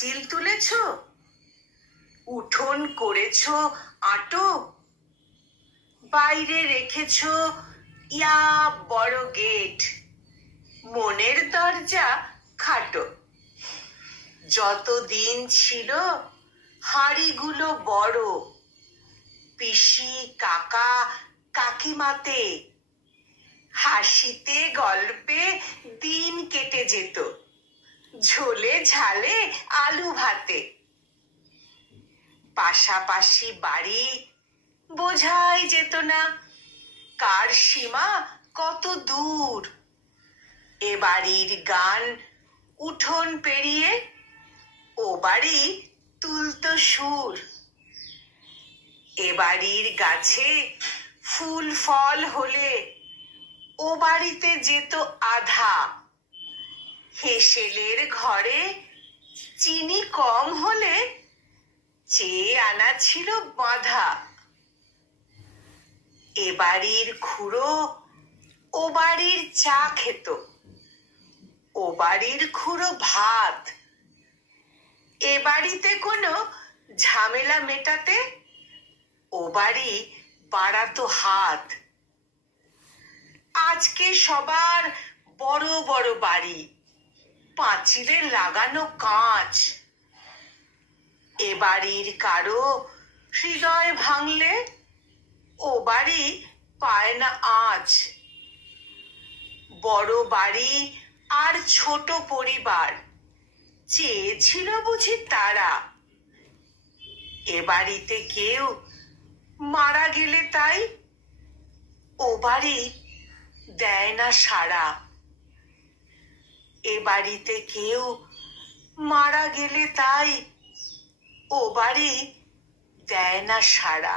পাঁচিল তুলেছ, উঠোন করেছ আটো, বাইরে রেখেছ ইয়া বড় গেট, মনের দরজা খাটো। যতদিন ছিল হাঁড়িগুলো বড়, পিসি কাকা কাকিমাতে হাসিতে গল্পে দিন কেটে যেত, ঝোলে ঝালে আলু ভাতে। পাশাপাশি বাড়ি, বোঝাই যেত না কার সীমা কত দূর। এ বাড়ির গান উঠোন পেরিয়ে ও বাড়ি তুলতো সুর। এ বাড়ির গাছে ফুল ফল হলে ও বাড়িতে যেত আধা। হেসেলের ঘরে চিনি কম হলে চেয়ে আনা ছিল বাঁধা। এ বাড়ির খুড়ো ও বাড়ির চা খেত, ও বাড়ির খুড়ো ভাত। এ বাড়িতে কোনো ঝামেলা মেটাতে ও বাড়ি বাড়াতো হাত। আজকে সবার বড় বড় বাড়ি, পাঁচিলে লাগানো কাঁচ। এ বাড়ির কারো হৃদয় ভাঙলে ও বাড়ি পায় না আঁচ। বড় বাড়ি আর ছোট পরিবার চেয়েছিল বুঝি তারা। এ বাড়িতে কেউ মারা গেলে তাই ও বাড়ি দেয় না সাড়া। এ বাড়িতে কেউ মারা গেলে তাই ও বাড়ি দেয় না সাড়া।